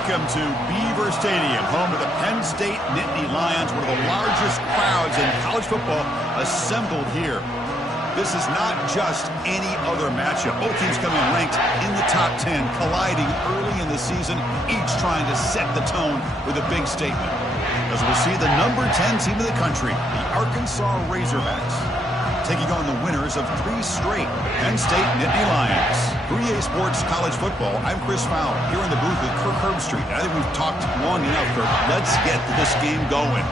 Welcome to Beaver Stadium, home of the Penn State Nittany Lions, one of the largest crowds in college football assembled here. This is not just any other matchup. Both teams coming ranked in the top 10, colliding early in the season, each trying to set the tone with a big statement. As we'll see, the number 10 team in the country, the Arkansas Razorbacks, taking on the winners of 3 straight Penn State Nittany Lions. 3A Sports College Football, I'm Chris Fowler, here in the booth with Kirk Herbstreit. I think we've talked long enough, Kirk. Let's get this game going.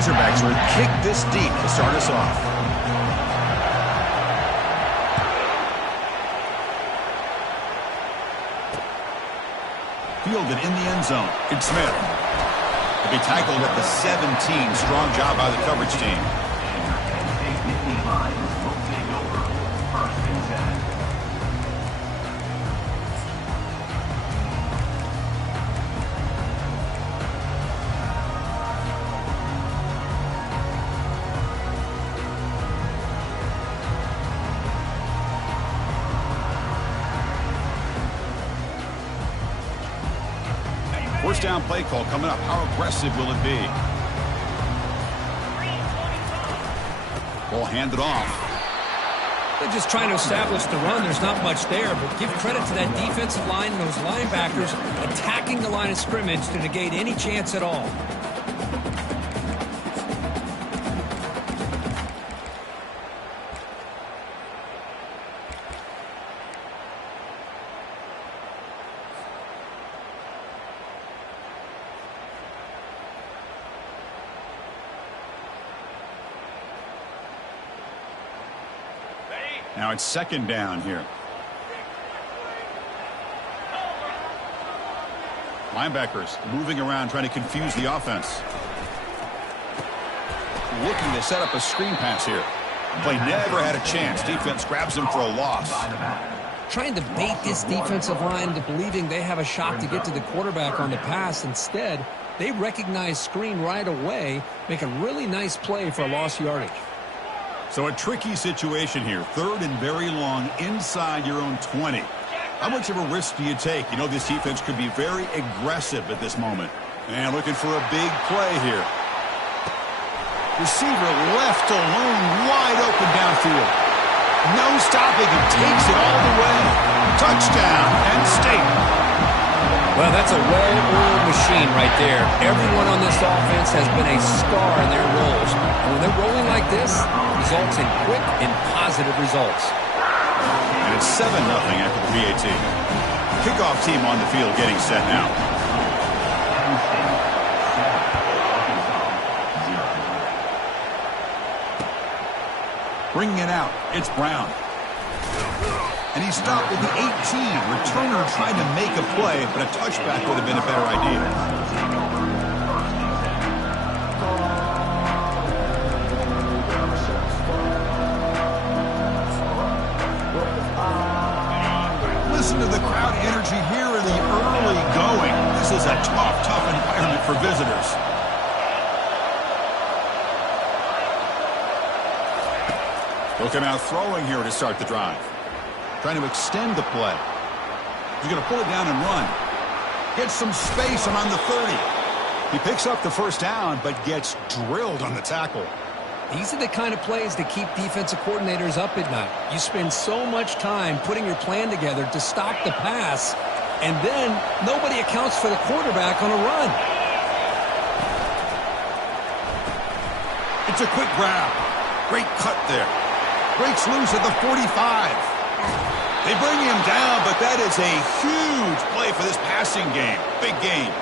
Razorbacks will kick this deep to start us off. Fielded in the end zone. It's Smith. He'll be tackled at the 17. Strong job by the coverage team. First down play call coming up. How aggressive will it be? Ball handed off. They're just trying to establish the run. There's not much there, but give credit to that defensive line and those linebackers attacking the line of scrimmage to negate any chance at all. Now it's second down here. Linebackers moving around, trying to confuse the offense. Looking to set up a screen pass here. Play never had a chance. Defense grabs him for a loss. Trying to bait this defensive line into believing they have a shot to get to the quarterback on the pass. Instead, they recognize screen right away, make a really nice play for a lost yardage. So a tricky situation here. Third and very long inside your own 20. How much of a risk do you take? You know this defense could be very aggressive at this moment. And looking for a big play here. Receiver left alone, wide open downfield. No stopping him. Takes it all the way. Touchdown, Penn State. Well, that's a well-oiled machine right there. Everyone on this offense has been a star in their roles. And when they're rolling like this, results in quick and positive results. And it's 7-0 after the PAT. Kickoff team on the field getting set now. Bringing it out. It's Brown. And he stopped with the 18. Returner tried to make a play, but a touchback would have been a better idea. Listen to the crowd energy here in the early going. This is a tough environment for visitors. Look him out throwing here to start the drive. Trying to extend the play. He's going to pull it down and run. Gets some space around the 30. He picks up the first down, but gets drilled on the tackle. These are the kind of plays that keep defensive coordinators up at night. You spend so much time putting your plan together to stop the pass, and then nobody accounts for the quarterback on a run. It's a quick grab. Great cut there. Breaks loose at the 45. They bring him down, but that is a huge play for this passing game. Big game.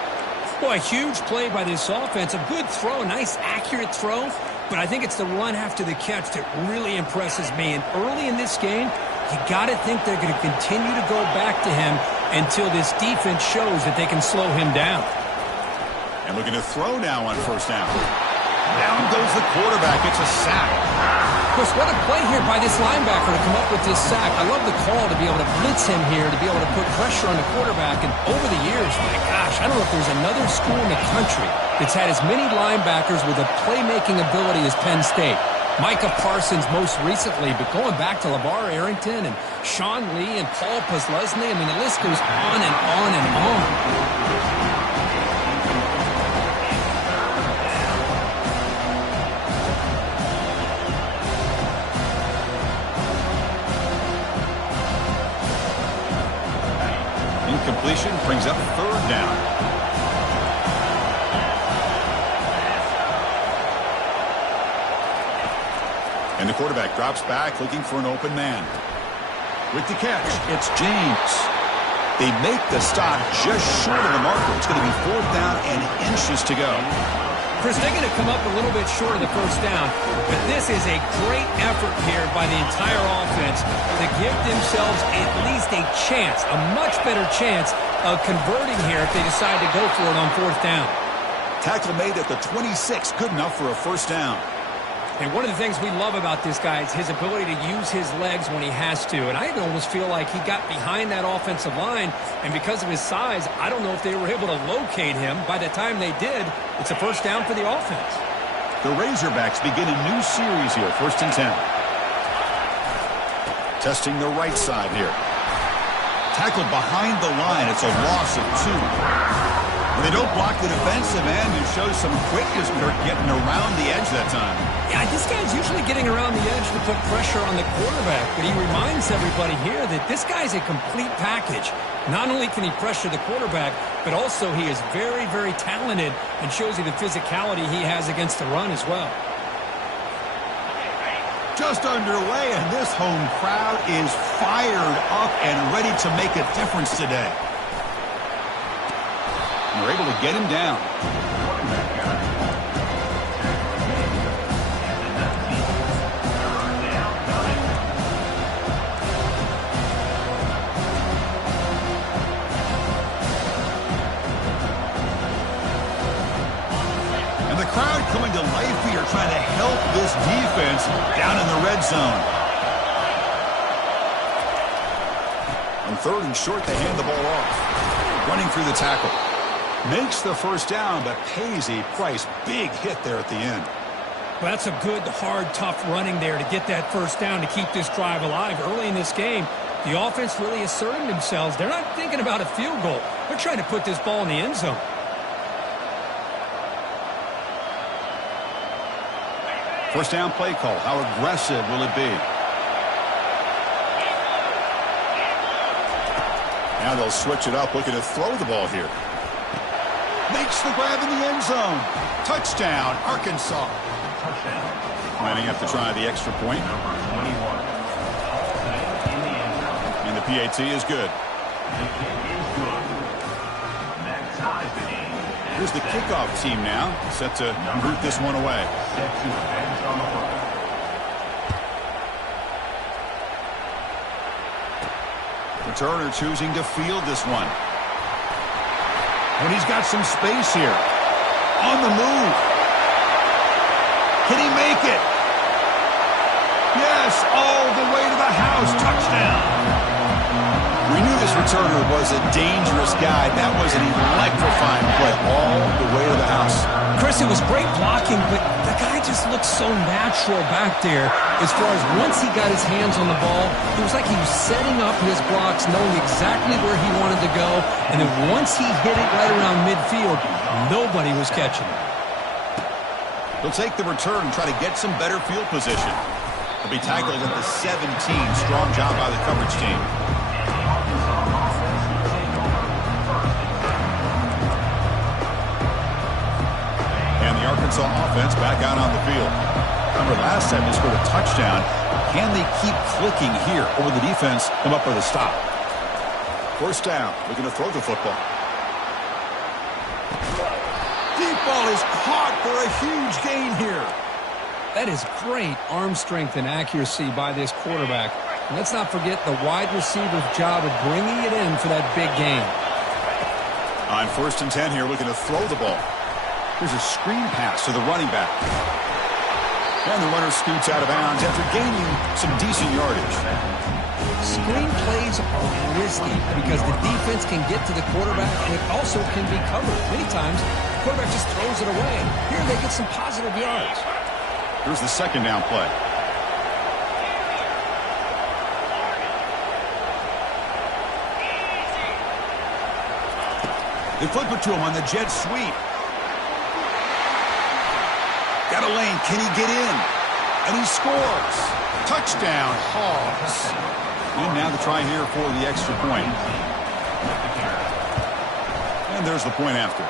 Boy, a huge play by this offense. A good throw, a nice accurate throw. But I think it's the run after the catch that really impresses me. And early in this game, you got to think they're going to continue to go back to him until this defense shows that they can slow him down. And looking to throw now on first down. Down goes the quarterback. It's a sack. Chris, what a play here by this linebacker to come up with this sack. I love the call to be able to blitz him here, to be able to put pressure on the quarterback. And over the years, my gosh, I don't know if there's another school in the country that's had as many linebackers with a playmaking ability as Penn State. Micah Parsons most recently, but going back to LeVar Arrington and Sean Lee and Paul Posluszny, I mean, the list goes on and on and on. Incompletion brings up third down. And the quarterback drops back looking for an open man. With the catch, it's James. They make the stop just short of the marker. It's going to be fourth down and inches to go. Chris, they're going to come up a little bit short of the first down, but this is a great effort here by the entire offense to give themselves at least a chance, a much better chance of converting here if they decide to go for it on fourth down. Tackle made at the 26, good enough for a first down. And one of the things we love about this guy is his ability to use his legs when he has to. And I almost feel like he got behind that offensive line, and because of his size, I don't know if they were able to locate him. By the time they did, it's a first down for the offense. The Razorbacks begin a new series here, 1st and 10. Testing the right side here. Tackled behind the line. It's a loss of 2. When they don't block the defensive end, it shows some quickness for getting around the edge that time. Yeah, this guy's usually getting around the edge to put pressure on the quarterback, but he reminds everybody here that this guy's a complete package. Not only can he pressure the quarterback, but also he is very, very talented and shows you the physicality he has against the run as well. Just underway, and this home crowd is fired up and ready to make a difference today. And they're able to get him down. And the crowd coming to life here, trying to help this defense down in the red zone. On 3rd and short, they hand the ball off. Running through the tackle. Makes the first down, but pays a price. Big hit there at the end. Well, that's a good, hard, tough running there to get that first down to keep this drive alive. Early in this game, the offense really asserting themselves. They're not thinking about a field goal. They're trying to put this ball in the end zone. First down play call. How aggressive will it be? Now they'll switch it up, looking to throw the ball here. Makes the grab in the end zone. Touchdown, Arkansas. Lining up to try the extra point. And the PAT is good. Here's the kickoff team now, set to root this one away. Returner choosing to field this one. When he's got some space here. On the move. Can he make it? Yes, all the way to the house. Touchdown. We knew this returner was a dangerous guy. That was an electrifying play all the way to the house. Chris, it was great blocking, but the guy just looked so natural back there. As far as once he got his hands on the ball, it was like he was setting up his blocks, knowing exactly where he wanted to go. And then once he hit it right around midfield, nobody was catching it. He'll take the return and try to get some better field position. He'll be tackled at the 17. Strong job by the coverage team. And the Arkansas offense back out on the field. Remember, last time they scored a touchdown. Can they keep clicking here? Or will the defense come up with a stop? First down. Looking to throw the football. Deep ball is caught for a huge gain here. That is great arm strength and accuracy by this quarterback. And let's not forget the wide receiver's job of bringing it in for that big gain. On 1st and 10 here, looking to throw the ball. Here's a screen pass to the running back. And the runner scoots out of bounds after gaining some decent yardage. Screen plays are risky because the defense can get to the quarterback, and it also can be covered. Many times, the quarterback just throws it away. Here they get some positive yards. Here's the second down play. They flip it to him on the jet sweep. Got a lane. Can he get in? And he scores. Touchdown, Hogs. And now the try here for the extra point. And there's the point after.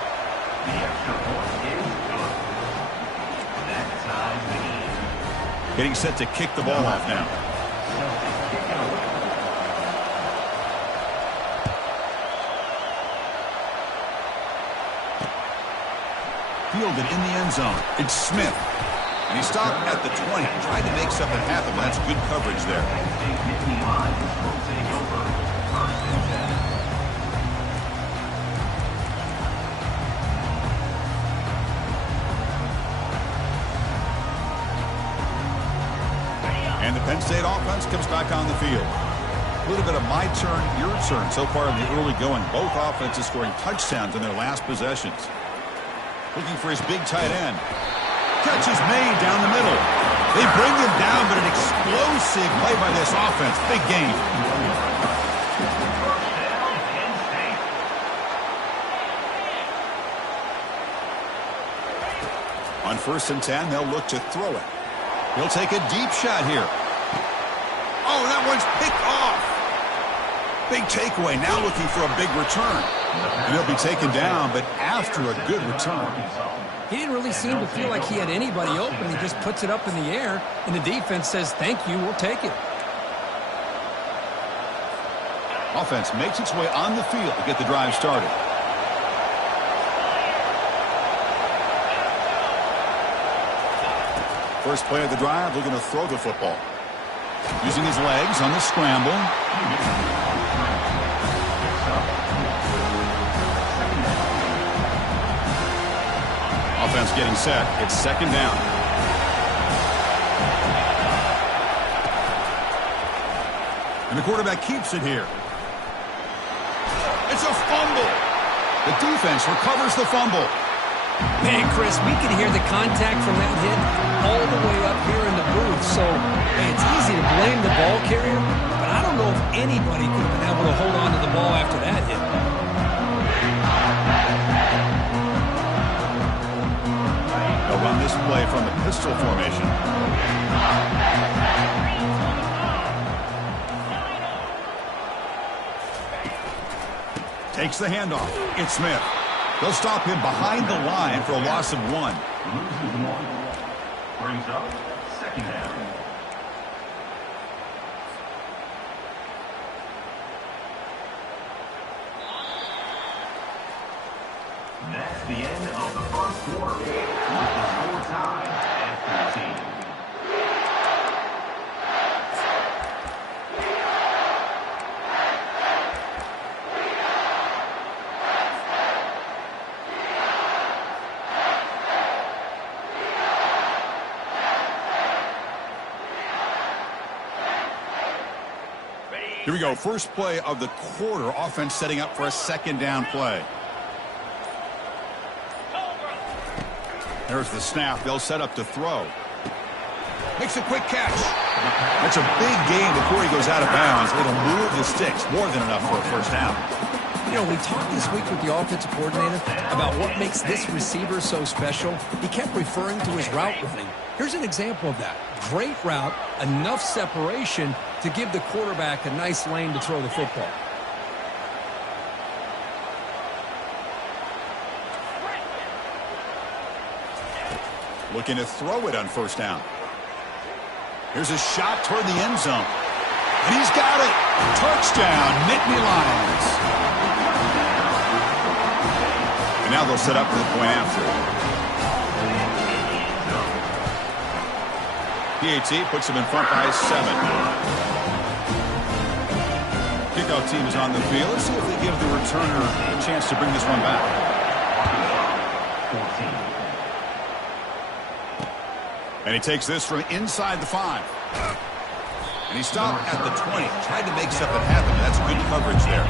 Getting set to kick the ball off now. Fielded in the end zone. It's Smith. And he stopped at the 20. Tried to make something happen, but that's good coverage there. And the Penn State offense comes back on the field. A little bit of my turn, your turn so far in the early going. Both offenses scoring touchdowns in their last possessions. Looking for his big tight end. Catch is made down the middle. They bring him down, but an explosive play by this offense. Big game. On 1st and 10, they'll look to throw it. He'll take a deep shot here. Oh, that one's picked off. Big takeaway. Now looking for a big return. And he'll be taken down, but after a good return. He didn't really seem to feel like he had anybody open. He just puts it up in the air, and the defense says, thank you, we'll take it. Offense makes its way on the field to get the drive started. First play of the drive, looking to throw the football. Using his legs on the scramble. Offense getting set. It's second down. And the quarterback keeps it here. It's a fumble. The defense recovers the fumble. Man, Chris, we can hear the contact from that hit all the way up here in the booth. So, man, it's easy to blame the ball carrier, but I don't know if anybody could have been able to hold on to the ball after that hit. They'll run this play from the pistol formation. Takes the handoff. It's Smith. They'll stop him behind the line for a loss of 1. Loses 1. Brings up second down. That's the end of the first quarter. With the score tied at 13. Here we go. First play of the quarter. Offense setting up for a second down play. There's the snap. They'll set up to throw. Makes a quick catch. That's a big gain before he goes out of bounds. It'll move the sticks. More than enough for a first down. You know, we talked this week with the offensive coordinator about what makes this receiver so special. He kept referring to his route running. Here's an example of that. Great route, enough separation to give the quarterback a nice lane to throw the football. Looking to throw it on first down. Here's a shot toward the end zone. And he's got it. Touchdown, Nittany Lions. And now they'll set up for the point after. PAT puts him in front by 7. Kickoff team is on the field. Let's see if they give the returner a chance to bring this one back. And he takes this from inside the 5. And he stopped at the 20. Tried to make something happen. That's good coverage there.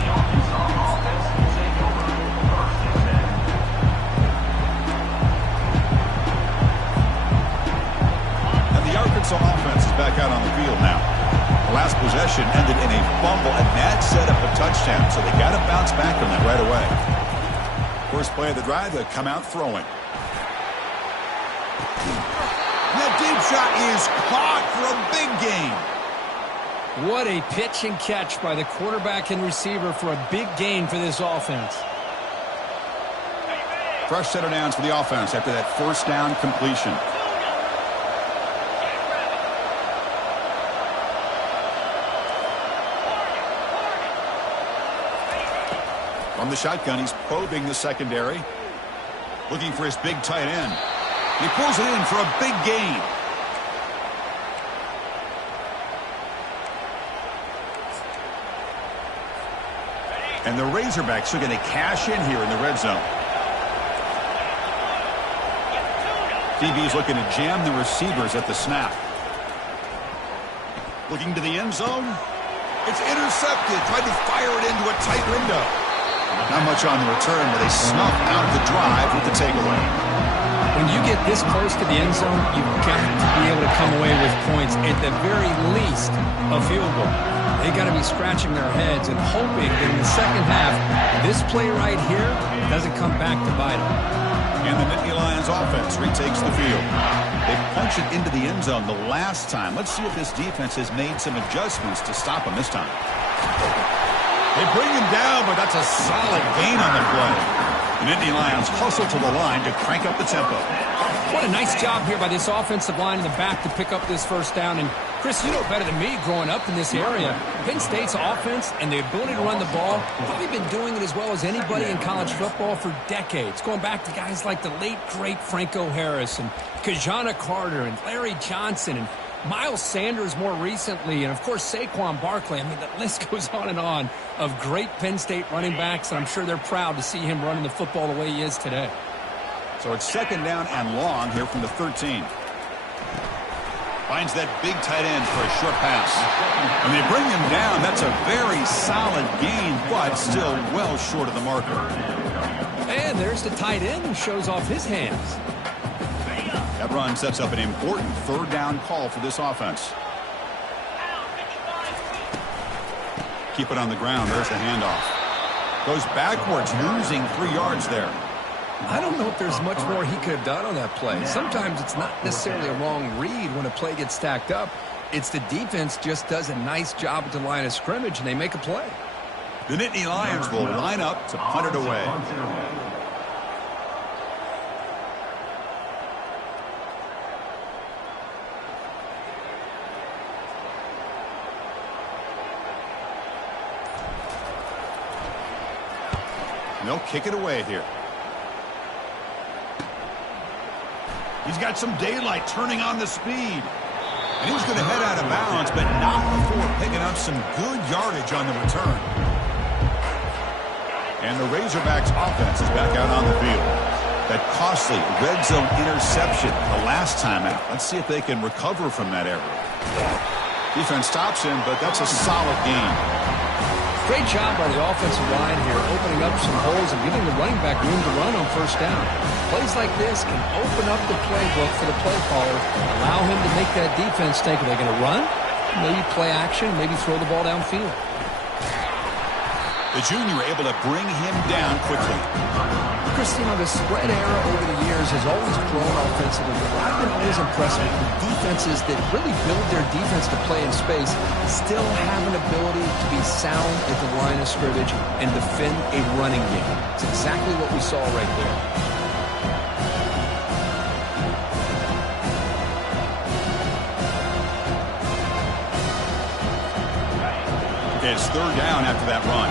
And the Arkansas offense is back out on the field now. The last possession ended in a fumble, and that set up a touchdown. So they got to bounce back from that right away. First play of the drive, they come out throwing. That deep shot is caught for a big gain. What a pitch and catch by the quarterback and receiver for a big gain for this offense. Fresh set of downs for the offense after that first down completion. From the shotgun, he's probing the secondary. Looking for his big tight end. He pulls it in for a big gain. And the Razorbacks are going to cash in here in the red zone. DB's looking to jam the receivers at the snap. Looking to the end zone. It's intercepted. Tried to fire it into a tight window. Not much on the return, but they snuff out the drive with the takeaway. When you get this close to the end zone, you've got to be able to come away with points, at the very least, a field goal. They got to be scratching their heads and hoping that in the second half, this play right here doesn't come back to bite them. And the Nittany Lions offense retakes the field. They punch it into the end zone the last time. Let's see if this defense has made some adjustments to stop them this time. They bring him down, but that's a solid gain on the play. The Nittany Lions hustle to the line to crank up the tempo. What a nice job here by this offensive line in the back to pick up this first down. And, Chris, you know better than me growing up in this area. Penn State's offense and the ability to run the ball, probably been doing it as well as anybody in college football for decades. Going back to guys like the late, great Franco Harris and Kajana Carter and Larry Johnson and Miles Sanders more recently, and, of course, Saquon Barkley. I mean, the list goes on and on of great Penn State running backs, and I'm sure they're proud to see him running the football the way he is today. So it's second down and long here from the 13. Finds that big tight end for a short pass. And they bring him down. That's a very solid gain, but still well short of the marker. And there's the tight end who shows off his hands. That run sets up an important third down call for this offense. Keep it on the ground. There's the handoff. Goes backwards, losing 3 yards there. I don't know if there's much more he could have done on that play. Sometimes it's not necessarily a wrong read when a play gets stacked up. It's the defense just does a nice job at the line of scrimmage, and they make a play. The Nittany Lions will line up to punt it away. And they'll kick it away here. He's got some daylight turning on the speed. And he's going to head out of bounds, but not before picking up some good yardage on the return. And the Razorbacks offense is back out on the field. That costly red zone interception the last time out. Let's see if they can recover from that error. Defense stops him, but that's a solid gain. Great job by the offensive line here, opening up some holes and giving the running back room to run on first down. Plays like this can open up the playbook for the play caller, allow him to make that defense think, are they going to run? Maybe play action, maybe throw the ball downfield. The junior able to bring him down quickly. Christina, the spread era over the years has always grown offensively, but I've been always impressed with defenses that really build their defense to play in space, still have an ability to be sound at the line of scrimmage and defend a running game. It's exactly what we saw right there. Okay, it's third down after that run.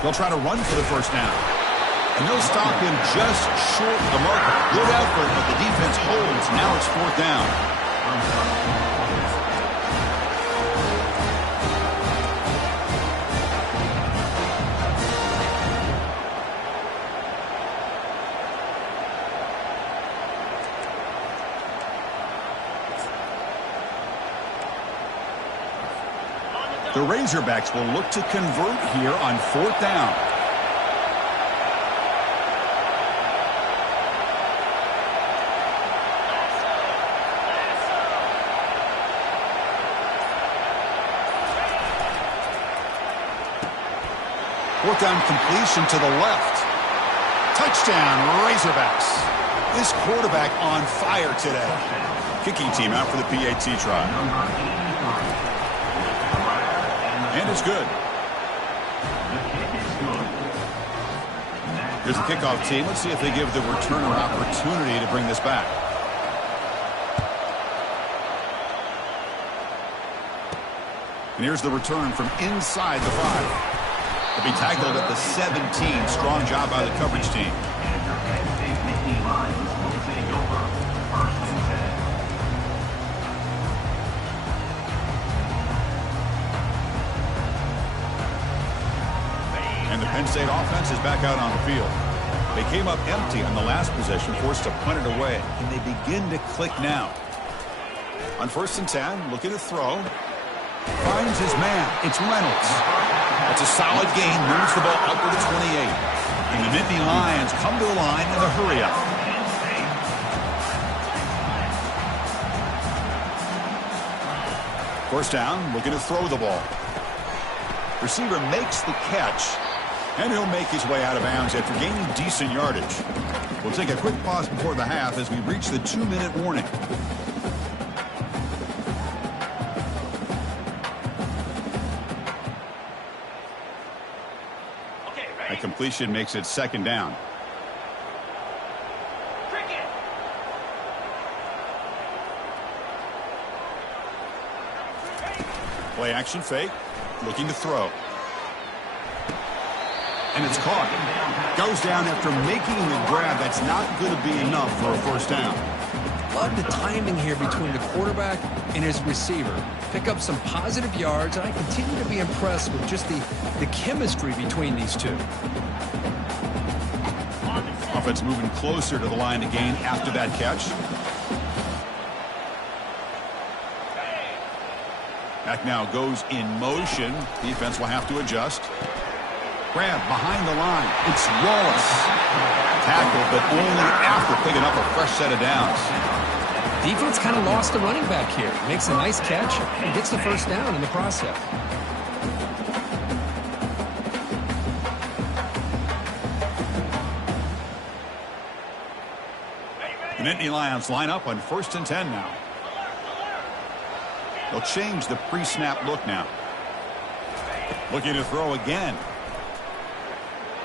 They'll try to run for the first down. And they'll stop him just short of the marker. Good effort, but the defense holds. Now it's fourth down. The Razorbacks will look to convert here on 4th down. Fourth down completion to the left. Touchdown, Razorbacks. This quarterback on fire today. Kicking team out for the PAT try. And it's good. Here's the kickoff team. Let's see if they give the returner opportunity to bring this back. And here's the return from inside the 5. To be tackled at the 17. Strong job by the coverage team. And the Penn State offense is back out on the field. They came up empty on the last possession, forced to punt it away. And they begin to click now. On 1st and 10, looking to throw. Finds his man. It's Reynolds. That's a solid gain. Moves the ball up to the 28. And the Nittany Lions come to the line in a hurry-up. First down, looking to throw the ball. Receiver makes the catch, and he'll make his way out of bounds after gaining decent yardage. We'll take a quick pause before the half as we reach the 2-minute warning. A completion makes it 2nd down. Play action fake. Looking to throw. And it's caught. Goes down after making the grab. That's not going to be enough for a 1st down. Love the timing here between the quarterback and his receiver. Pick up some positive yards, and I continue to be impressed with just the chemistry between these two. Offense moving closer to the line to gain after that catch. Back now goes in motion. Defense will have to adjust. Grab behind the line. It's Wallace. Tackle, but only after picking up a fresh set of downs. Defense kind of lost the running back here. Makes a nice catch and gets the 1st down in the process. The Nittany Lions line up on 1st and 10 now. They'll change the pre-snap look now. Looking to throw again.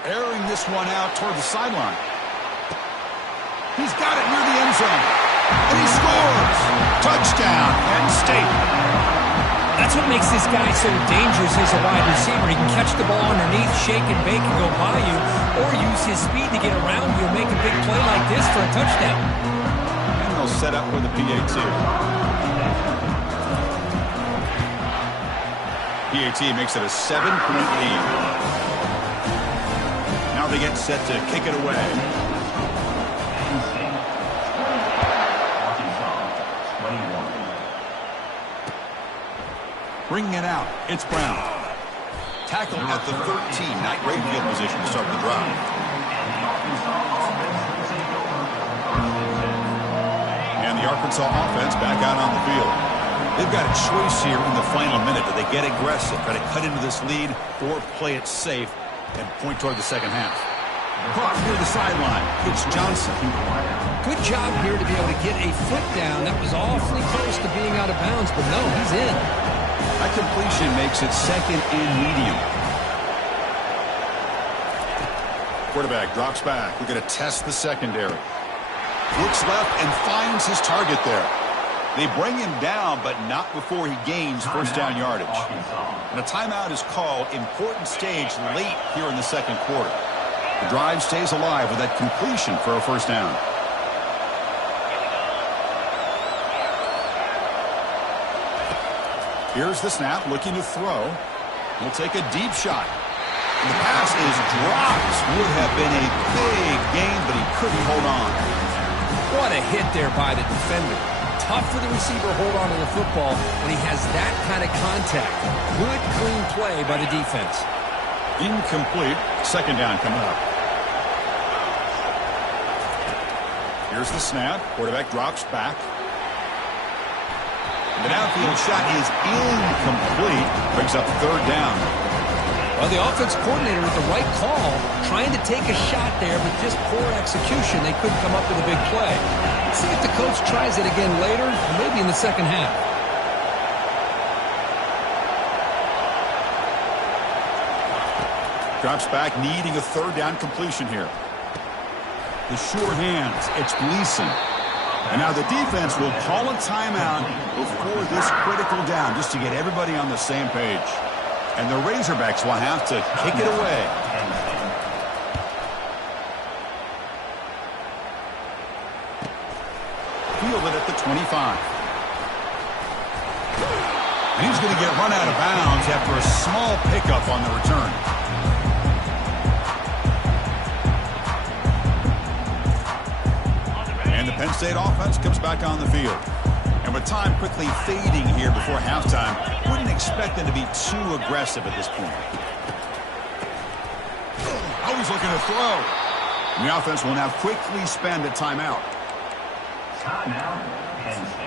Airing this one out toward the sideline. He's got it near the end zone. And he scores! Touchdown, Penn State. That's what makes this guy so dangerous as a wide receiver. He can catch the ball underneath, shake and bake and go by you, or use his speed to get around you and make a big play like this for a touchdown. And they'll set up for the PAT. PAT makes it a 7-point lead. Now they get set to kick it away. Bringing it out, it's Brown. Tackle at the 13, not great field position to start the drive. And the Arkansas offense back out on the field. They've got a choice here in the final minute. Do they get aggressive, try to cut into this lead, or play it safe and point toward the 2nd half? Caught near the sideline. It's Johnson. Good job here to be able to get a foot down. That was awfully close to being out of bounds, but no, he's in. That completion makes it 2nd and medium. Quarterback drops back. We're going to test the secondary. Looks left and finds his target there. They bring him down, but not before he gains 1st down yardage. And a timeout is called. Important stage late here in the 2nd quarter. The drive stays alive with that completion for a 1st down. Here's the snap, looking to throw. He'll take a deep shot. And the pass is dropped. Would have been a big gain, but he couldn't hold on. What a hit there by the defender. Tough for the receiver to hold on to the football when he has that kind of contact. Good, clean play by the defense. Incomplete. Second down coming up. Here's the snap. Quarterback drops back. The downfield shot is incomplete. Brings up third down. Well, the offense coordinator with the right call, trying to take a shot there, but just poor execution. They couldn't come up with a big play. Let's see if the coach tries it again later, maybe in the second half. Drops back, needing a third down completion here. The sure hands. It's Gleason. And now the defense will call a timeout before this critical down, just to get everybody on the same page. And the Razorbacks will have to kick it away. Fielded at the 25. And he's going to get run out of bounds after a small pickup on the return. And the Penn State offense comes back on the field. And with time quickly fading here before halftime, wouldn't expect them to be too aggressive at this point. Always looking to throw. And the offense will now quickly spend a timeout. Timeout, Penn State.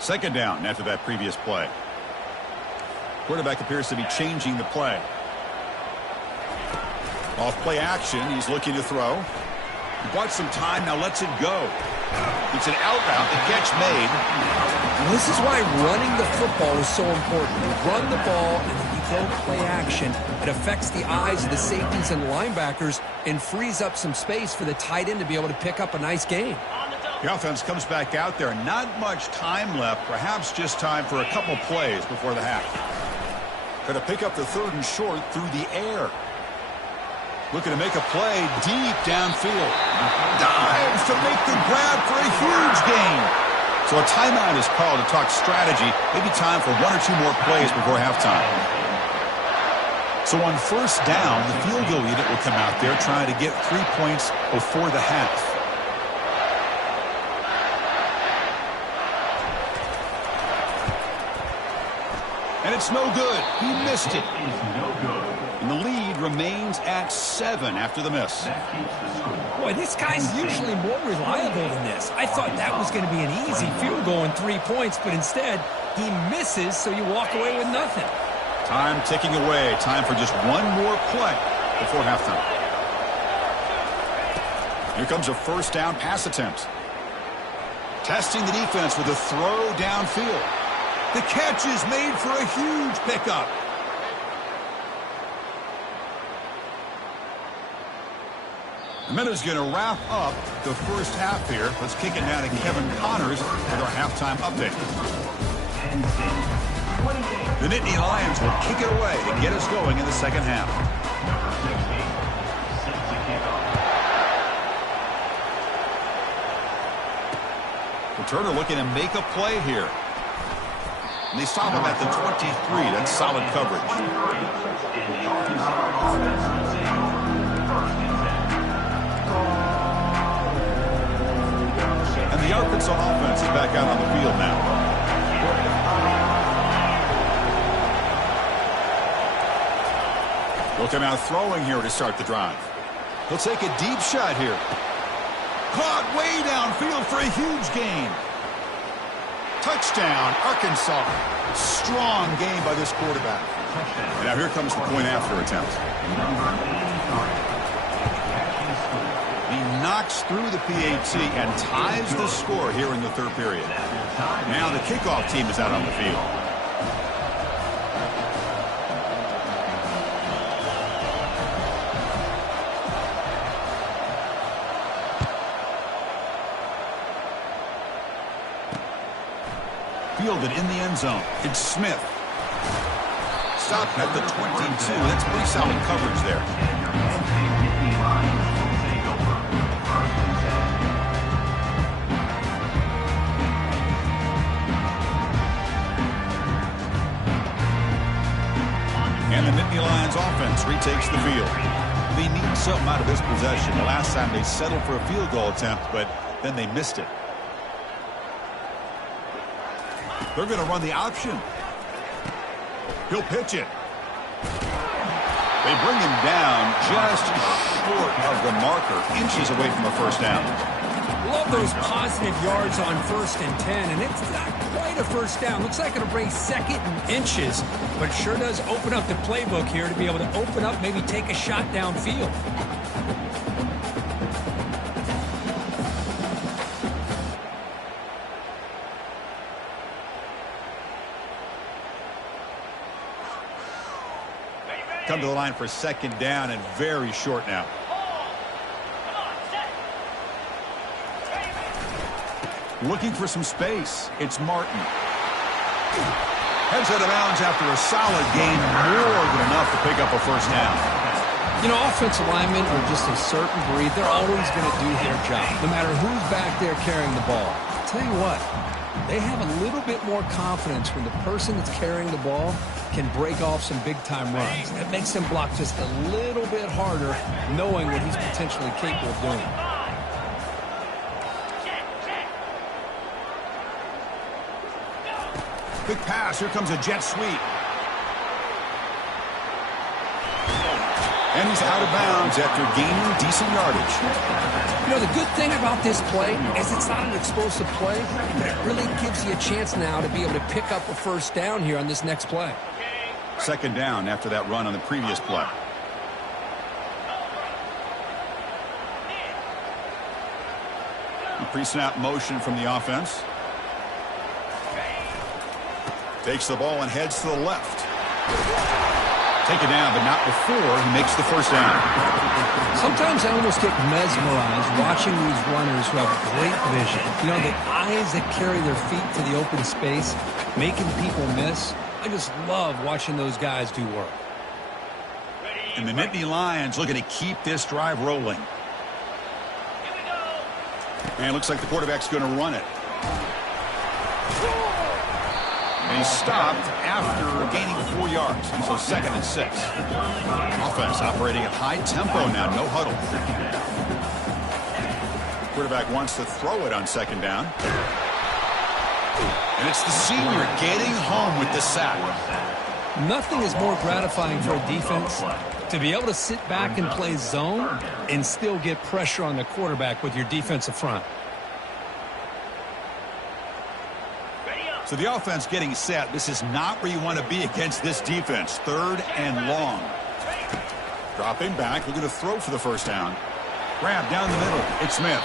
Second down after that previous play. Quarterback appears to be changing the play. Off play action, he's looking to throw. He bought some time, now lets it go. It's an out route, the catch made. And this is why running the football is so important. You run the ball and then you go play action. It affects the eyes of the safeties and linebackers and frees up some space for the tight end to be able to pick up a nice gain. The offense comes back out there. Not much time left. Perhaps just time for a couple plays before the half. Going to pick up the third and short through the air. Looking to make a play deep downfield. Dives to make the grab for a huge gain. So a timeout is called to talk strategy. Maybe time for one or two more plays before halftime. So on first down, the field goal unit will come out there trying to get 3 points before the half. And it's no good. He missed it. And the lead remains at 7 after the miss. Boy, this guy's usually more reliable than this. I thought that was going to be an easy field goal and 3 points, but instead he misses, so you walk away with nothing. Time ticking away. Time for just one more play before halftime. Here comes a first down pass attempt. Testing the defense with a throw downfield. The catch is made for a huge pickup. The minute's going to wrap up the first half here. Let's kick it down to Kevin Connors with our halftime update. The Nittany Lions will kick it away to get us going in the second half. Returner looking to make a play here. And they stop him at the 23. That's solid coverage. And the Arkansas offense is back out on the field now. They'll come out throwing here to start the drive. He'll take a deep shot here. Caught way downfield for a huge gain. Touchdown, Arkansas. Strong game by this quarterback. And now here comes the point after attempt. He knocks through the PAT and ties the score here in the third period. Now the kickoff team is out on the field. Fielded in the end zone. It's Smith. Stopped at the 22. That's pretty solid coverage there. And the Nittany Lions offense retakes the field. They need something out of this possession. The last time they settled for a field goal attempt, but then they missed it. They're going to run the option. He'll pitch it. They bring him down just short of the marker, inches away from a first down. Love those positive yards on 1st and 10, and it's not quite a first down. Looks like it'll bring 2nd and inches, but it sure does open up the playbook here to be able to open up, maybe take a shot downfield. Come to the line for 2nd down and very short now. Looking for some space. It's Martin. Heads out of bounds after a solid gain, more than enough to pick up a first down. You know, offensive linemen are just a certain breed. They're always going to do their job, no matter who's back there carrying the ball. I'll tell you what, they have a little bit more confidence when the person that's carrying the ball can break off some big-time runs. That makes them block just a little bit harder, knowing what he's potentially capable of doing. Big pass. Here comes a jet sweep. And he's out of bounds after gaining decent yardage. You know, the good thing about this play is it's not an explosive play, but it really gives you a chance now to be able to pick up a first down here on this next play. 2nd down after that run on the previous play. Pre-snap motion from the offense. Takes the ball and heads to the left. Take it down, but not before he makes the first down. Sometimes I almost get mesmerized watching these runners who have great vision. You know, the eyes that carry their feet to the open space, making people miss. I just love watching those guys do work. And the Nittany Lions looking to keep this drive rolling. And it looks like the quarterback's going to run it. And he's stopped after gaining 4 yards. So 2nd and 6. Offense operating at high tempo now. No huddle. Quarterback wants to throw it on 2nd down. And it's the senior getting home with the sack. Nothing is more gratifying for a defense to be able to sit back and play zone and still get pressure on the quarterback with your defensive front. So the offense getting set. This is not where you want to be against this defense. 3rd and long. Dropping back, looking to throw for the first down. Grab down the middle. It's Smith.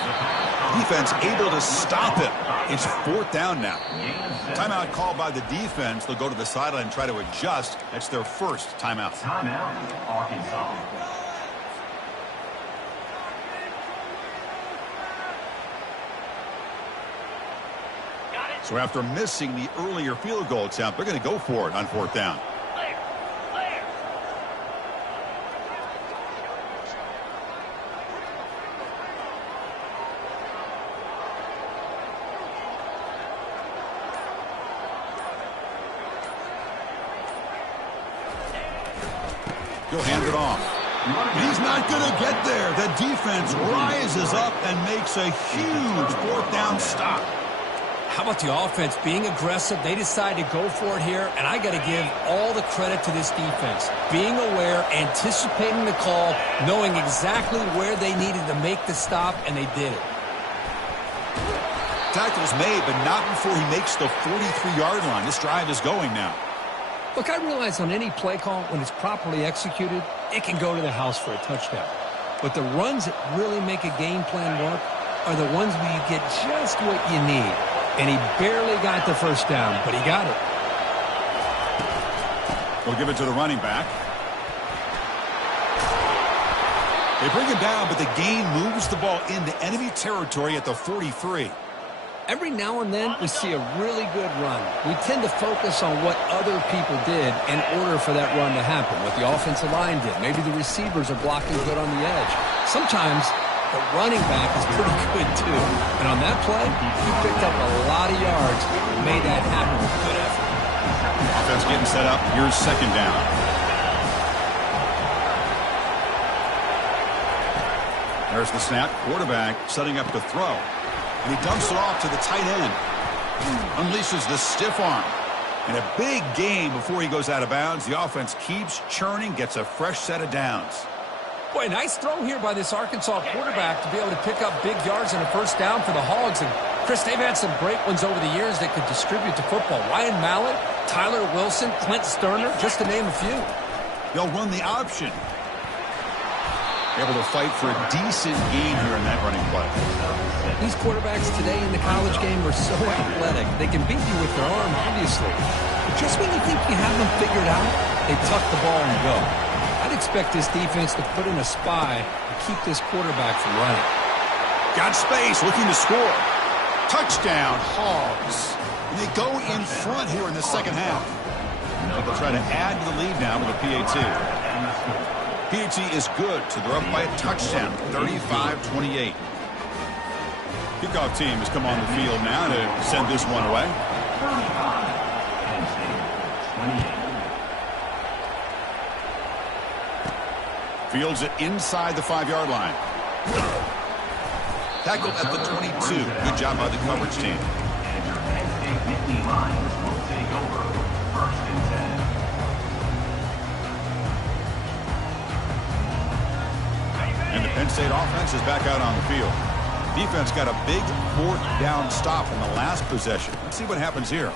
Defense able to stop it. It's 4th down now. Timeout called by the defense. They'll go to the sideline and try to adjust. That's their first timeout. Timeout, Arkansas. So after missing the earlier field goal attempt, they're going to go for it on 4th down. He'll hand it off. He's not going to get there. The defense rises up and makes a huge 4th down stop. How about the offense being aggressive? They decide to go for it here, and I got to give all the credit to this defense. Being aware, anticipating the call, knowing exactly where they needed to make the stop, and they did it. Tackle's made, but not before he makes the 43-yard line. This drive is going now. Look, I realize on any play call, when it's properly executed, it can go to the house for a touchdown. But the runs that really make a game plan work are the ones where you get just what you need. And he barely got the first down, but he got it. We'll give it to the running back. They bring him down, but the gain moves the ball into enemy territory at the 43. Every now and then, we see a really good run. We tend to focus on what other people did in order for that run to happen, what the offensive line did. Maybe the receivers are blocking good on the edge. Sometimes the running back is pretty good, too. And on that play, he picked up a lot of yards and made that happen with good effort. Offense getting set up. Here's 2nd down. There's the snap. Quarterback setting up to throw. And he dumps it off to the tight end. Unleashes the stiff arm. And a big gain before he goes out of bounds. The offense keeps churning, gets a fresh set of downs. Boy, nice throw here by this Arkansas quarterback to be able to pick up big yards and a first down for the Hogs. And, Chris, they've had some great ones over the years that could distribute the football. Ryan Mallett, Tyler Wilson, Clint Sterner, just to name a few. They'll run the option. Able to fight for a decent gain here in that running play. These quarterbacks today in the college game are so athletic. They can beat you with their arm, obviously. But just when you think you have them figured out, they tuck the ball and go. I'd expect this defense to put in a spy to keep this quarterback from running. Got space, looking to score. Touchdown, Hogs. And they go in front here in the second half. They'll try to add to the lead now with a PAT. PAT is good, so they're up by a touchdown, 35-28. Kickoff team has come on the field now to send this one away. Fields it inside the 5-yard line. Tackle at the 22. Good job by the coverage team. And the Penn State offense is back out on the field. Defense got a big 4th down stop in the last possession. Let's see what happens here.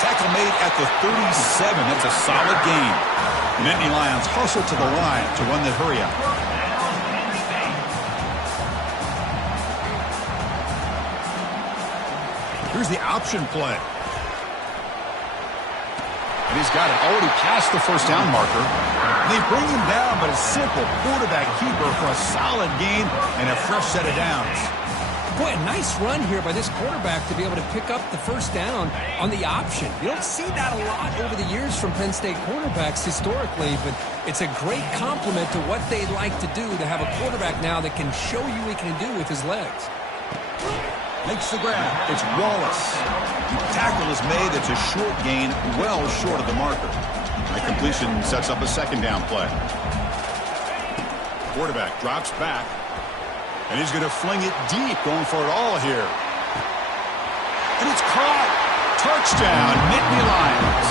Tackle made at the 37. That's a solid gain. Nittany Lions hustle to the line to run the hurry up. Here's the option play. And he's got it already past the first down marker. They bring him down, but a simple quarterback keeper for a solid gain and a fresh set of downs. Boy, a nice run here by this quarterback to be able to pick up the first down on the option. You don't see that a lot over the years from Penn State quarterbacks historically, but it's a great compliment to what they'd like to do to have a quarterback now that can show you what he can do with his legs. Makes the grab. It's Wallace. The tackle is made. It's a short gain, well short of the marker. The completion sets up a second down play. Quarterback drops back. And he's going to fling it deep, going for it all here. And it's caught. Touchdown, Nittany Lions.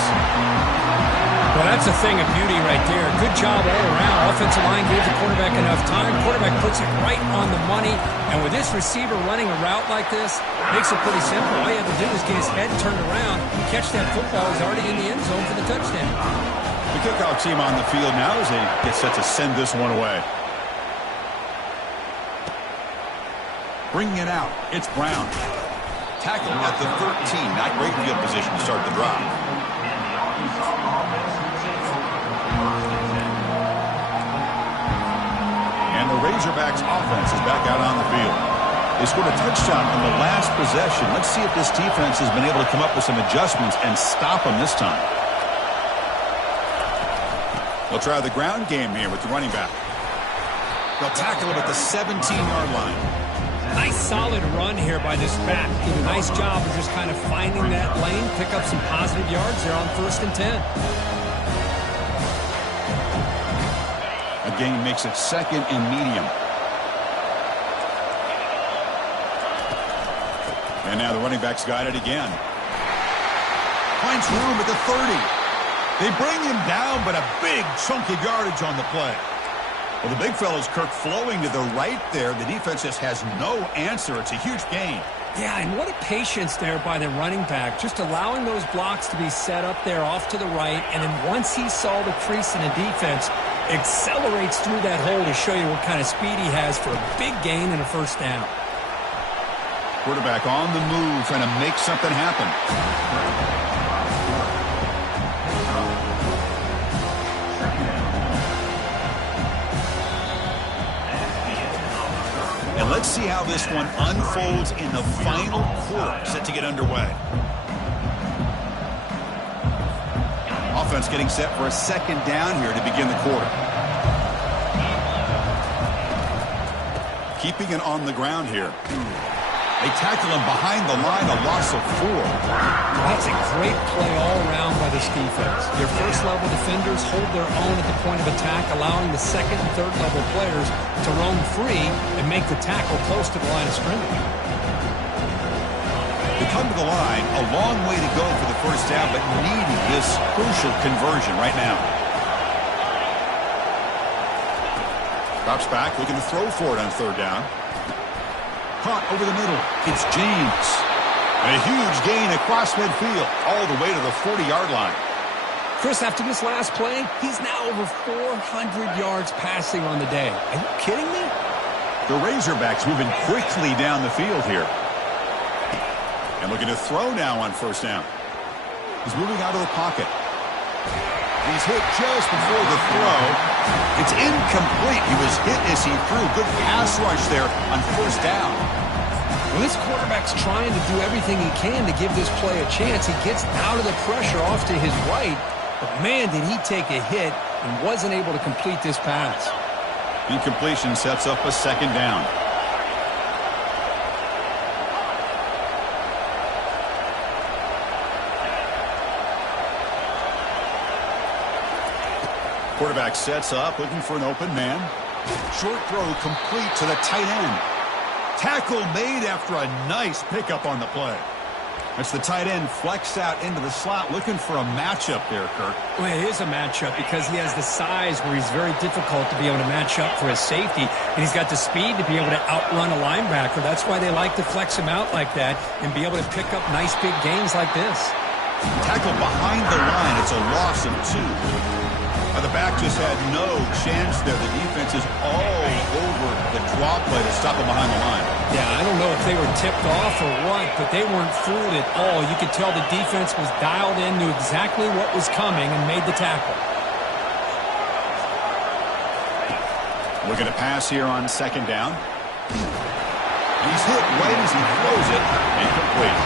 Well, that's a thing of beauty right there. Good job all around. Offensive line gave the quarterback enough time. Quarterback puts it right on the money. And with this receiver running a route like this, makes it pretty simple. All you have to do is get his head turned around. You catch that football, he's already in the end zone for the touchdown. The kickoff team on the field now as they get set to send this one away. Bringing it out, it's Brown. Tackle at the 13. Not great field position to start the drive. And the Razorbacks offense is back out on the field. They scored a touchdown on the last possession. Let's see if this defense has been able to come up with some adjustments and stop them this time. They'll try the ground game here with the running back. They'll tackle him at the 17-yard line. Nice solid run here by this back. Did a nice job of just kind of finding that lane, pick up some positive yards there on 1st and 10. A gain makes it 2nd and medium. And now the running back's got it again. Finds room at the 30. They bring him down, but a big chunk of yardage on the play. Well, the big fella's Kirk flowing to the right there. The defense just has no answer. It's a huge gain. Yeah, and what a patience there by the running back. Just allowing those blocks to be set up there off to the right. And then once he saw the crease in the defense, accelerates through that hole to show you what kind of speed he has for a big gain and a first down. Quarterback on the move, trying to make something happen. And let's see how this one unfolds in the final quarter, set to get underway. Offense getting set for a second down here to begin the quarter. Keeping it on the ground here. They tackle him behind the line, a loss of 4. That's a great play all around by this defense. Your first-level defenders hold their own at the point of attack, allowing the second and third-level players to roam free and make the tackle close to the line of scrimmage. They come to the line, a long way to go for the first down, but needing this crucial conversion right now. Drops back, looking to throw for it on third down. Caught over the middle. It's James. And a huge gain across midfield, all the way to the 40-yard line. Chris, after this last play, he's now over 400 yards passing on the day. Are you kidding me? The Razorbacks moving quickly down the field here. And looking to throw now on first down. He's moving out of the pocket. He's hit just before the throw. It's incomplete. He was hit as he threw. Good pass rush there on first down. Well, this quarterback's trying to do everything he can to give this play a chance. He gets out of the pressure off to his right. But, man, did he take a hit and wasn't able to complete this pass. Incompletion sets up a second down. Quarterback sets up, looking for an open man. Short throw complete to the tight end. Tackle made after a nice pickup on the play. That's the tight end flexed out into the slot, looking for a matchup there, Kirk. Well, it is a matchup because he has the size where he's very difficult to be able to match up for his safety, and he's got the speed to be able to outrun a linebacker. That's why they like to flex him out like that and be able to pick up nice big gains like this. Tackle behind the line. It's a loss of 2. The back just had no chance there. The defense is all over the draw play to stop him behind the line. Yeah, I don't know if they were tipped off or what, but they weren't fooled at all. You could tell the defense was dialed in, knew exactly what was coming, and made the tackle. Looking to pass here on second down. He's hit right as he throws it. Incomplete.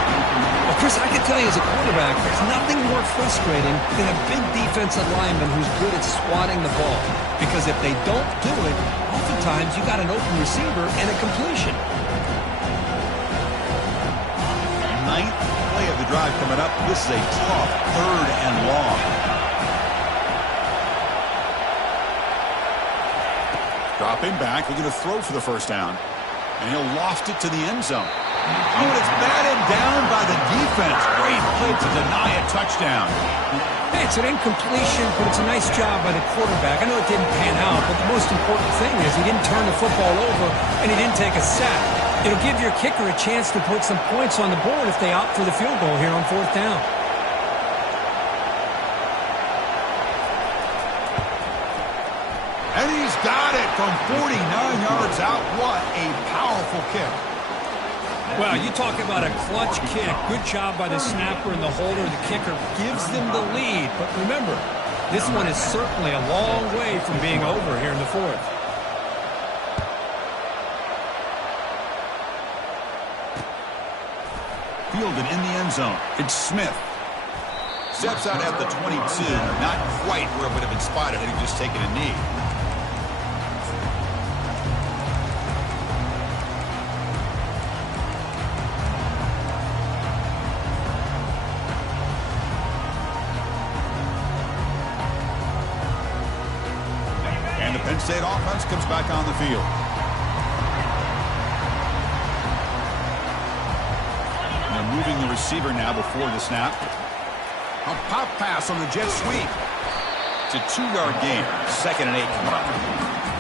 Well, Chris, I can tell you as a quarterback, there's nothing more frustrating than a big defensive lineman who's good at swatting the ball. Because if they don't do it, oftentimes you got an open receiver and a completion. Ninth play of the drive coming up. This is a tough third and long. Dropping back, looking to throw for the first down. And he'll loft it to the end zone. Oh, and it's batted down by the defense. Great play to deny a touchdown. Hey, it's an incompletion, but it's a nice job by the quarterback. I know it didn't pan out, but the most important thing is he didn't turn the football over and he didn't take a sack. It'll give your kicker a chance to put some points on the board if they opt for the field goal here on fourth down. And he's got it from 49 yards out. What a powerful kick. Well, you talk about a clutch kick. Good job by the snapper and the holder. The kicker gives them the lead. But remember, this one is certainly a long way from being over here in the fourth. Fielded in the end zone. It's Smith. Steps out at the 22. Not quite where it would have been spotted had he just taken a knee. Penn State offense comes back on the field. And they're moving the receiver now before the snap. A pop pass on the jet sweep. It's a 2-yard gain. 2nd and 8 coming up.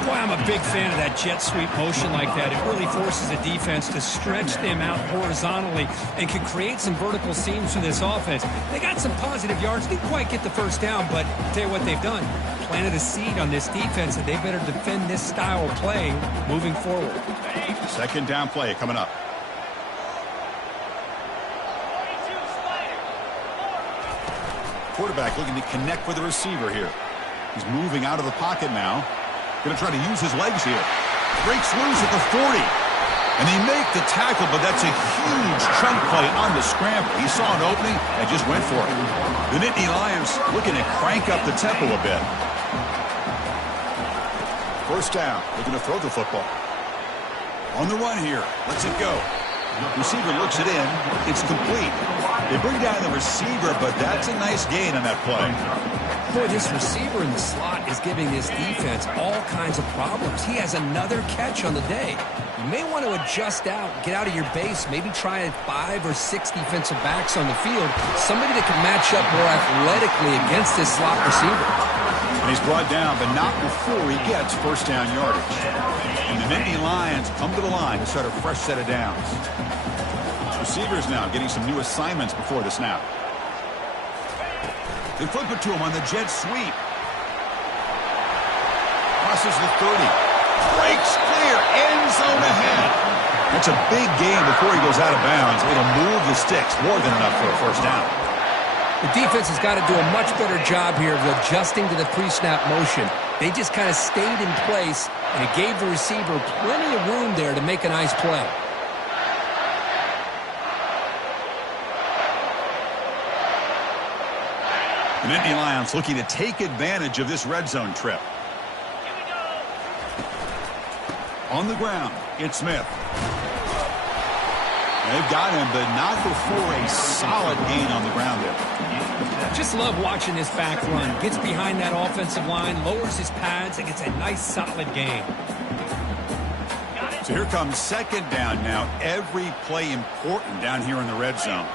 Boy, I'm a big fan of that jet sweep motion like that. It really forces a defense to stretch them out horizontally and can create some vertical seams for this offense. They got some positive yards. Didn't quite get the first down, but I'll tell you what they've done. Planted a seed on this defense, and they better defend this style of play moving forward. 2nd down play coming up. Quarterback looking to connect with the receiver here. He's moving out of the pocket now. Going to try to use his legs here. Breaks loose at the 40. And they make the tackle, but that's a huge chunk play on the scramble. He saw an opening and just went for it. The Nittany Lions looking to crank up the tempo a bit. First down, looking to throw the football. On the run here, lets it go. Receiver looks it in. It's complete. They bring down the receiver, but that's a nice gain on that play. Boy, this receiver in the slot is giving this defense all kinds of problems. He has another catch on the day. You may want to adjust out, get out of your base, maybe try 5 or 6 defensive backs on the field, somebody that can match up more athletically against this slot receiver. And he's brought down, but not before he gets first down yardage. And the Nittany Lions come to the line to start a fresh set of downs. Receivers now getting some new assignments before the snap. They flip it to him on the jet sweep. Crosses the 30. Breaks clear. End zone ahead. That's a big gain before he goes out of bounds. It'll move the sticks more than enough for a first down. The defense has got to do a much better job here of adjusting to the pre-snap motion. They just kind of stayed in place, and it gave the receiver plenty of room there to make a nice play. The Nittany Lions looking to take advantage of this red zone trip. On the ground, it's Smith. They've got him, but not before a solid gain on the ground there. Just love watching this back run. Gets behind that offensive line, lowers his pads, and gets a nice solid gain. So here comes second down now. Every play important down here in the red zone.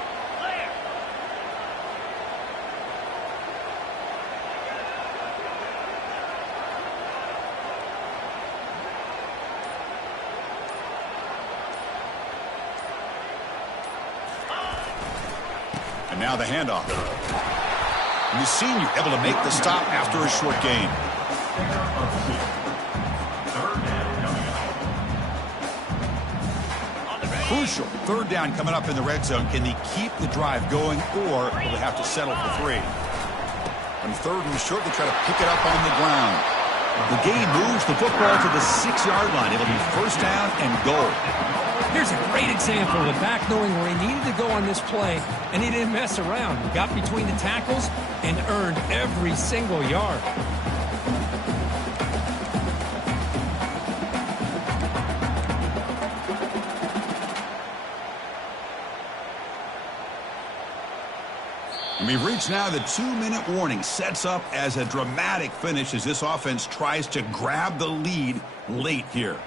And now the handoff. And the senior able to make the stop after a short gain. Crucial third down coming up in the red zone. Can they keep the drive going, or will they have to settle for 3? On third and short, they try to pick it up on the ground. The game moves the football to the 6-yard line. It'll be first down and goal. Here's a great example of the back knowing where he needed to go on this play, and he didn't mess around. He got between the tackles and earned every single yard. And we've reached now the 2-minute warning. Sets up as a dramatic finish as this offense tries to grab the lead late here.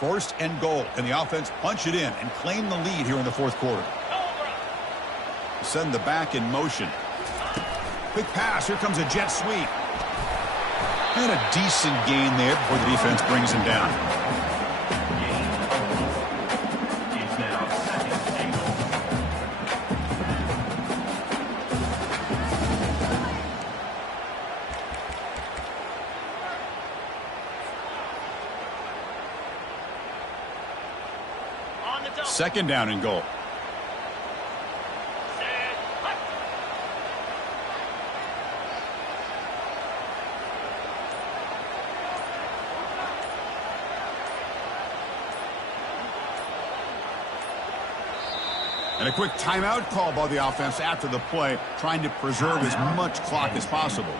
First and goal, and the offense punch it in and claim the lead here in the fourth quarter. Send the back in motion. Quick pass. Here comes a jet sweep. And a decent gain there before the defense brings him down. Second down and goal. And a quick timeout call by the offense after the play, trying to preserve as much clock as possible.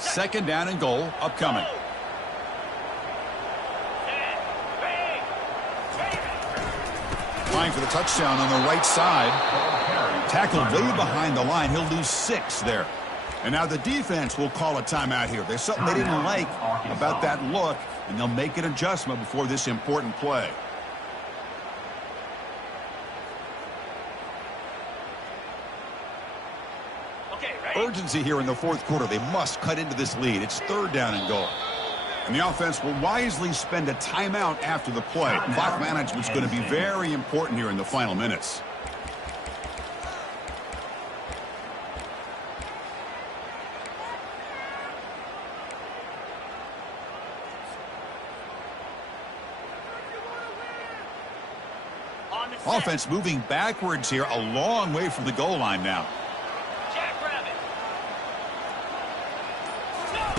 Second down and goal upcoming. Trying for the touchdown on the right side. Tackled way behind the line. He'll lose 6 there. And now the defense will call a timeout here. There's something they didn't like about that look, and they'll make an adjustment before this important play. Urgency here in the fourth quarter. They must cut into this lead. It's third down and goal. And the offense will wisely spend a timeout after the play. Clock management's going to be very important here in the final minutes. Offense moving backwards here, a long way from the goal line now.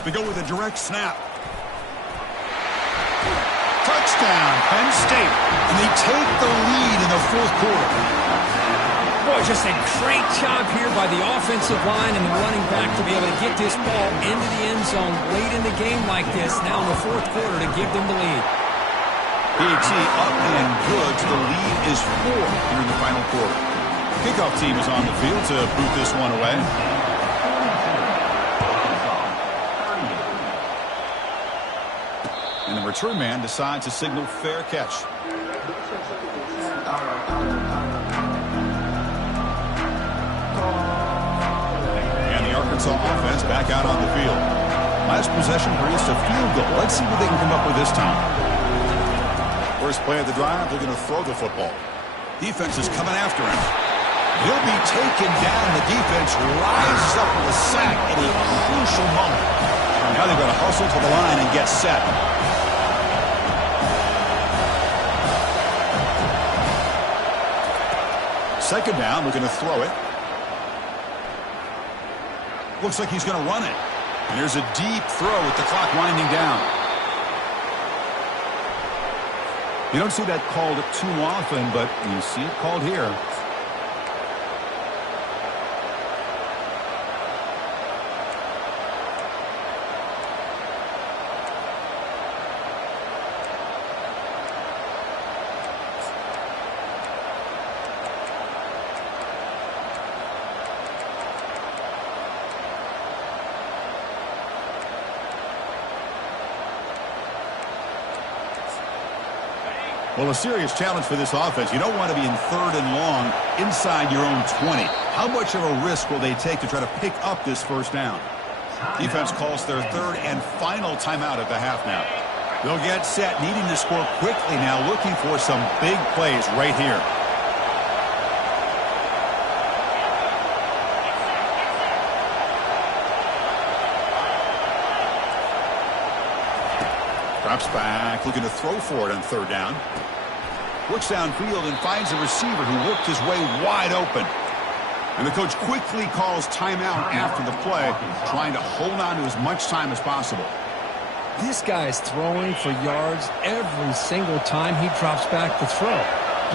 They go with a direct snap. Touchdown! touchdown, Penn State. And they take the lead in the fourth quarter. Boy, just a great job here by the offensive line and the running back to be able to get this ball into the end zone late in the game like this, now in the fourth quarter, to give them the lead. PAT up and good. The lead is 4 here in the final quarter. Kickoff team is on the field to boot this one away. And the return man decides to signal fair catch. And the Arkansas offense back out on the field. Last possession produced a field goal. Let's see what they can come up with this time. First play of the drive, they're going to throw the football. Defense is coming after him. He'll be taken down. The defense rises up with a sack at a crucial moment. Now they've got to hustle to the line and get set. Second down, we're going to throw it. Looks like he's going to run it. And there's a deep throw with the clock winding down. You don't see that called too often, but you see it called here. Well, a serious challenge for this offense. You don't want to be in third and long inside your own 20. How much of a risk will they take to try to pick up this first down? Defense calls their third and final timeout at the half now. They'll get set, needing to score quickly now, looking for some big plays right here. Drops back, looking to throw for it on third down. Looks downfield and finds a receiver who worked his way wide open. And the coach quickly calls timeout after the play, trying to hold on to as much time as possible. This guy's throwing for yards every single time he drops back to throw.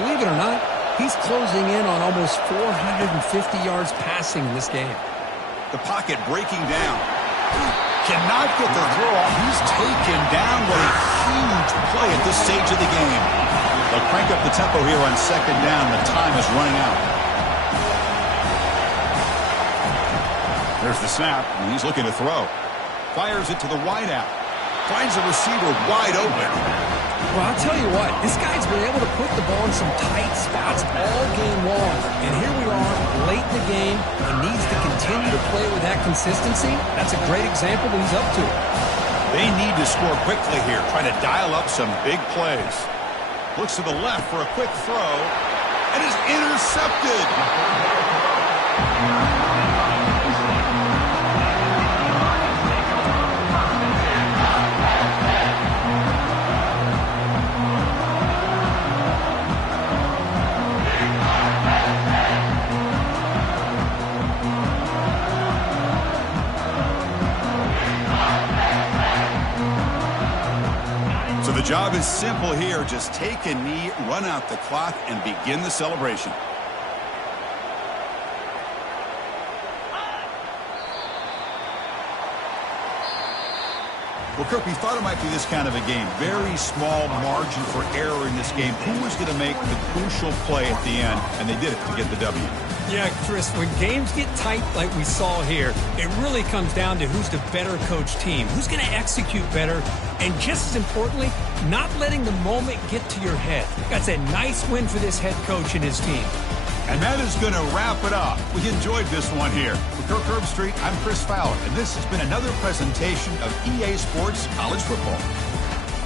Believe it or not, he's closing in on almost 450 yards passing in this game. The pocket breaking down. Cannot get the throw off. He's taken down. What a huge play at this stage of the game. They'll crank up the tempo here on second down. The time is running out. There's the snap, and he's looking to throw. Fires it to the wideout. Finds a receiver wide open. Well, I'll tell you what, this guy's been able to put the ball in some tight spots all game long. And here we are, late in the game. He needs to continue to play with that consistency. That's a great example that he's up to. They need to score quickly here, trying to dial up some big plays. Looks to the left for a quick throw, and is intercepted. The job is simple here. Just take a knee, run out the clock, and begin the celebration. Well, Kirk, we thought it might be this kind of a game. Very small margin for error in this game. Who was going to make the crucial play at the end? And they did it to get the W. Yeah, Chris, when games get tight like we saw here, it really comes down to who's the better coach team, who's going to execute better, and just as importantly, not letting the moment get to your head. That's a nice win for this head coach and his team. And that is going to wrap it up. We enjoyed this one here. For Kirk Herbstreit, I'm Chris Fowler, and this has been another presentation of EA Sports College Football.